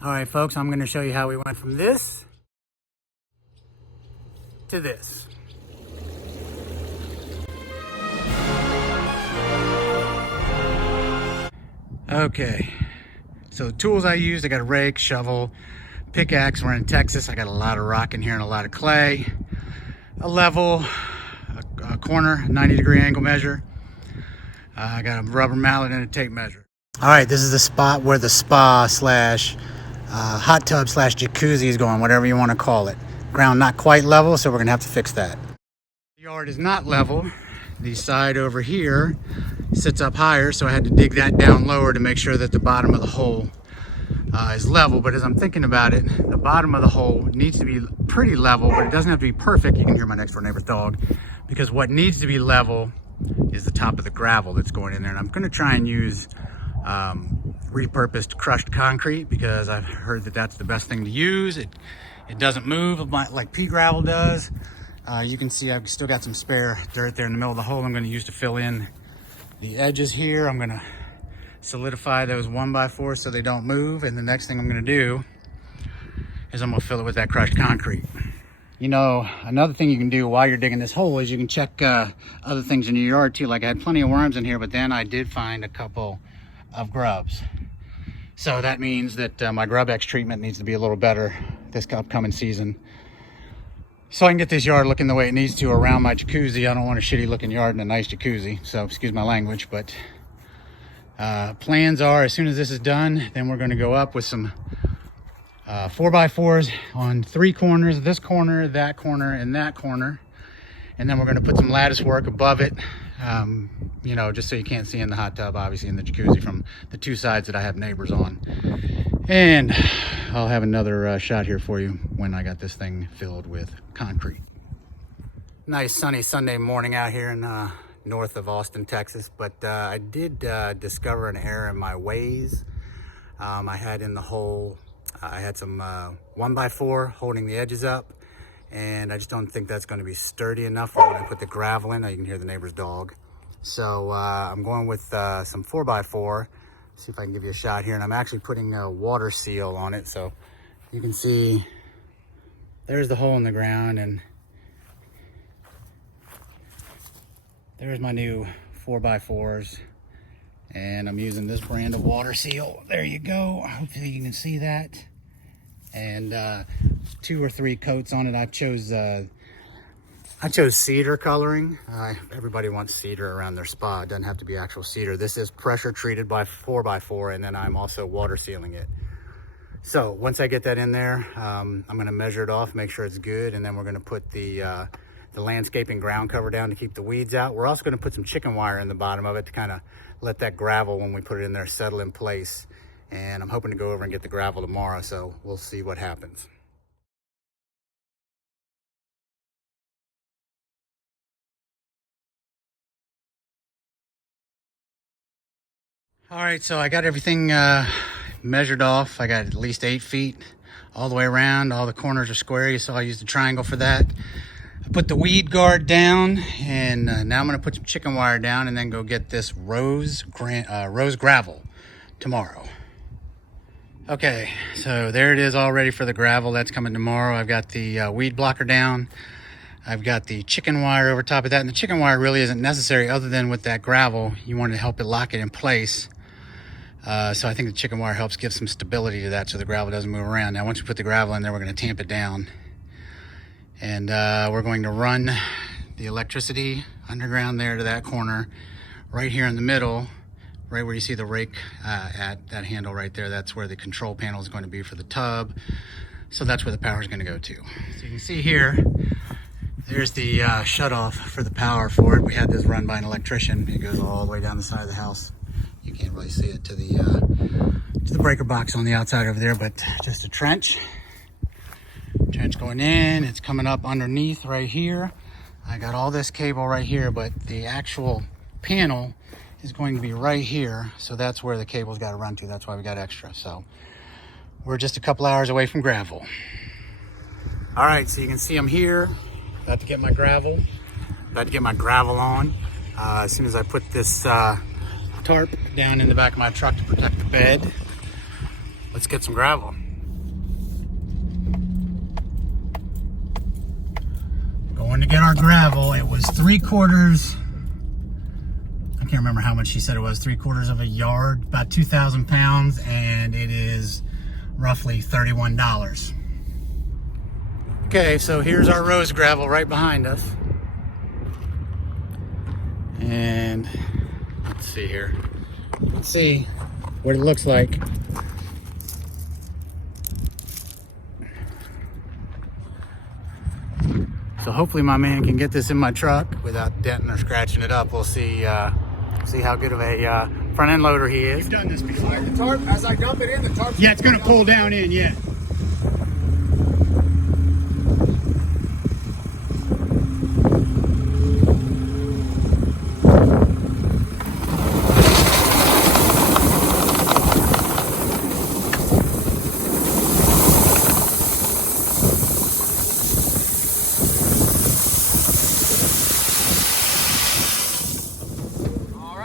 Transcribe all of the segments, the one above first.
All right, folks, I'm going to show you how we went from this to this. Okay, so the tools I used, I got a rake, shovel, pickaxe. We're in Texas. I got a lot of rock in here and a lot of clay. A level, a corner, 90-degree angle measure. I got a rubber mallet and a tape measure. All right, this is the spot where the spa slash hot tub slash jacuzzi is going, whatever you want to call it. Ground not quite level, so we're gonna have to fix that. The yard is not level. The side over here sits up higher, so I had to dig that down lower to make sure that the bottom of the hole is level. But as I'm thinking about it, the bottom of the hole needs to be pretty level, but it doesn't have to be perfect. You can hear my next door neighbor's dog, because what needs to be level is the top of the gravel that's going in there. And I'm gonna try and use repurposed crushed concrete, because I've heard that that's the best thing to use. It doesn't move like pea gravel does. You can see I've still got some spare dirt there in the middle of the hole I'm going to use to fill in the edges here. I'm going to solidify those 1x4 so they don't move, and the next thing I'm going to do is I'm going to fill it with that crushed concrete. You know, another thing you can do while you're digging this hole is you can check other things in your yard too. Like I had plenty of worms in here, but then I did find a couple of grubs. So that means that my grub X treatment needs to be a little better this upcoming season, so I can get this yard looking the way it needs to around my jacuzzi. I don't want a shitty looking yard and a nice jacuzzi, so excuse my language. But plans are, as soon as this is done, then we're going to go up with some 4x4s on 3 corners, this corner, that corner, and that corner. And then we're going to put some lattice work above it, you know, just so you can't see in the hot tub, obviously in the jacuzzi, from the 2 sides that I have neighbors on. And I'll have another shot here for you when I got this thing filled with concrete. Nice sunny Sunday morning out here in north of Austin, Texas. But I did discover an error in my ways. I had in the hole, I had some 1x4 holding the edges up, and I just don't think that's going to be sturdy enough for when I put the gravel in. You can hear the neighbor's dog. So I'm going with some 4x4. See if I can give you a shot here. And I'm actually putting a water seal on it, so you can see there's the hole in the ground, and there's my new 4x4s. And I'm using this brand of water seal. There you go. Hopefully you can see that. And 2 or 3 coats on it. I chose cedar coloring. Everybody wants cedar around their spa. It doesn't have to be actual cedar. This is pressure treated by 4x4, and then I'm also water sealing it. So once I get that in there, I'm gonna measure it off, make sure it's good, and then we're gonna put the landscaping ground cover down to keep the weeds out. We're also gonna put some chicken wire in the bottom of it to kind of let that gravel, when we put it in there, settle in place. And I'm hoping to go over and get the gravel tomorrow, so we'll see what happens. All right, so I got everything measured off. I got at least 8 feet all the way around. All the corners are square, so I used a triangle for that. I put the weed guard down, and now I'm gonna put some chicken wire down and then go get this rose gravel tomorrow. Okay, so there it is, all ready for the gravel. That's coming tomorrow. I've got the weed blocker down. I've got the chicken wire over top of that, and the chicken wire really isn't necessary other than with that gravel. You want to help it lock it in place. So I think the chicken wire helps give some stability to that so the gravel doesn't move around. Now, once we put the gravel in there, we're going to tamp it down. And we're going to run the electricity underground there to that corner. Right here in the middle, right where you see the rake at that handle right there, that's where the control panel is going to be for the tub. So that's where the power is going to go to. So you can see here, there's the shutoff for the power for it. We had this run by an electrician. It goes all the way down the side of the house. You can't really see it to the breaker box on the outside over there, but just a trench going in. It's coming up underneath right here. I got all this cable right here, but the actual panel is going to be right here. So that's where the cable's got to run to. That's why we got extra. So we're just a couple hours away from gravel. All right, so you can see I'm here. About to get my gravel. About to get my gravel on. As soon as I put this tarp down in the back of my truck to protect the bed, let's get some gravel. going to get our gravel. It was 3/4. I can't remember how much she said it was. 3/4 of a yard, about 2,000 pounds, and it is roughly $31. Okay, so here's our rose gravel right behind us. And let's see here. Let's see what it looks like. So hopefully my man can get this in my truck without denting or scratching it up. We'll see how good of a front end loader he is. You've done this before. The tarp, as I dump it in, the tarp. Yeah, it's gonna pull down in, yeah.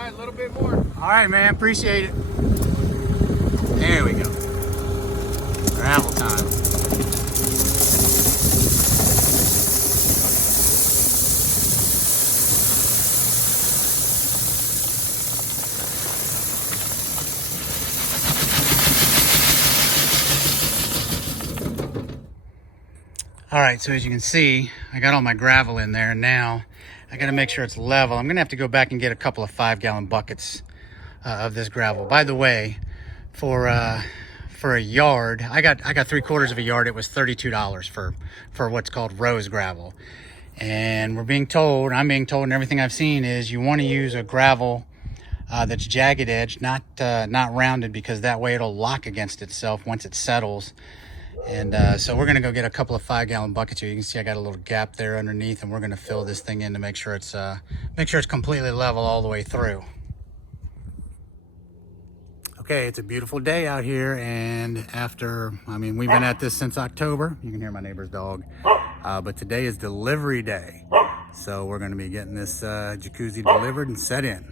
A little bit more. All right, man, appreciate it. There we go. Gravel time. All right, so as you can see, I got all my gravel in there. Now I got to make sure it's level. I'm gonna have to go back and get a couple of 5-gallon buckets of this gravel. By the way, for a yard, I got 3/4 of a yard. It was $32 for what's called rose gravel. And I'm being told, and everything I've seen is you want to use a gravel that's jagged edge, not rounded, because that way it'll lock against itself once it settles. And so we're gonna go get a couple of 5-gallon buckets here. You can see I got a little gap there underneath, and we're gonna fill this thing in to make sure it's completely level all the way through. Okay, it's a beautiful day out here, and we've been at this since October. You can hear my neighbor's dog. But today is delivery day. So we're gonna be getting this jacuzzi delivered and set in.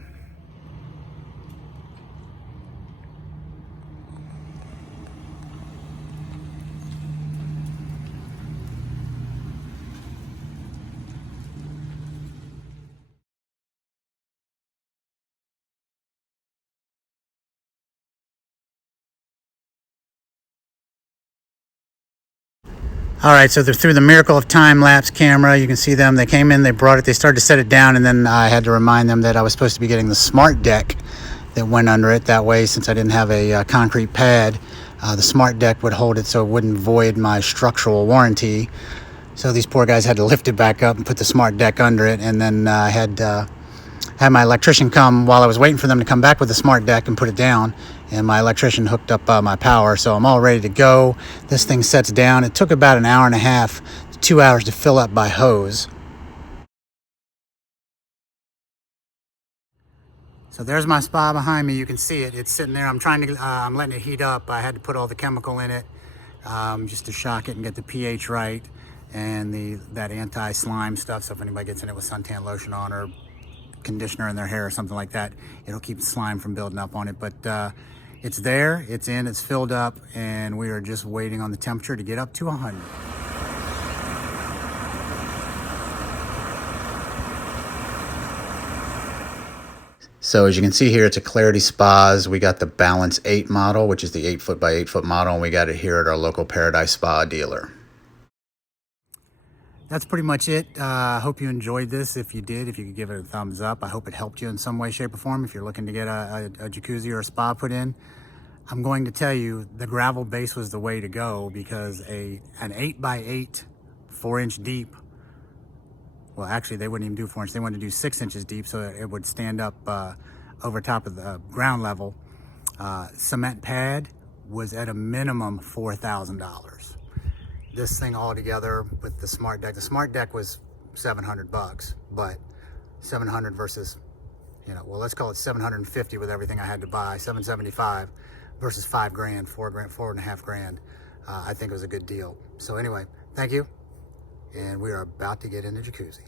All right, so they're through the miracle of time-lapse camera. You can see them. They came in, they brought it, they started to set it down, and then I had to remind them that I was supposed to be getting the smart deck that went under it. That way, since I didn't have a concrete pad, the smart deck would hold it so it wouldn't void my structural warranty. So these poor guys had to lift it back up and put the smart deck under it, and then I had my electrician come while I was waiting for them to come back with the smart deck and put it down. And my electrician hooked up my power, so I'm all ready to go. This thing sets down. It took about an hour and a half to 2 hours to fill up by hose. So there's my spa behind me. You can see it. It's sitting there. I'm letting it heat up. I had to put all the chemical in it just to shock it and get the pH right, and that anti-slime stuff. So if anybody gets in it with suntan lotion on or conditioner in their hair or something like that, it'll keep the slime from building up on it. But it's there, it's in, it's filled up, and we are just waiting on the temperature to get up to 100. So as you can see here, it's a Clarity Spas. We got the Balance 8 model, which is the 8-foot by 8-foot model, and we got it here at our local Paradise Spa dealer. That's pretty much it. I hope you enjoyed this. If you did, if you could give it a thumbs up. I hope it helped you in some way, shape, or form. If you're looking to get a jacuzzi or a spa put in, I'm going to tell you the gravel base was the way to go, because an 8x8, 4-inch deep, well, actually they wouldn't even do 4 inch. They wanted to do 6 inches deep so that it would stand up over top of the ground level. Cement pad was at a minimum $4,000. This thing all together with the smart deck was $700, but 700 versus, well, let's call it 750 with everything I had to buy, 775 versus $5 grand, $4.5 grand. I think it was a good deal. So anyway, thank you. And we are about to get in the jacuzzi.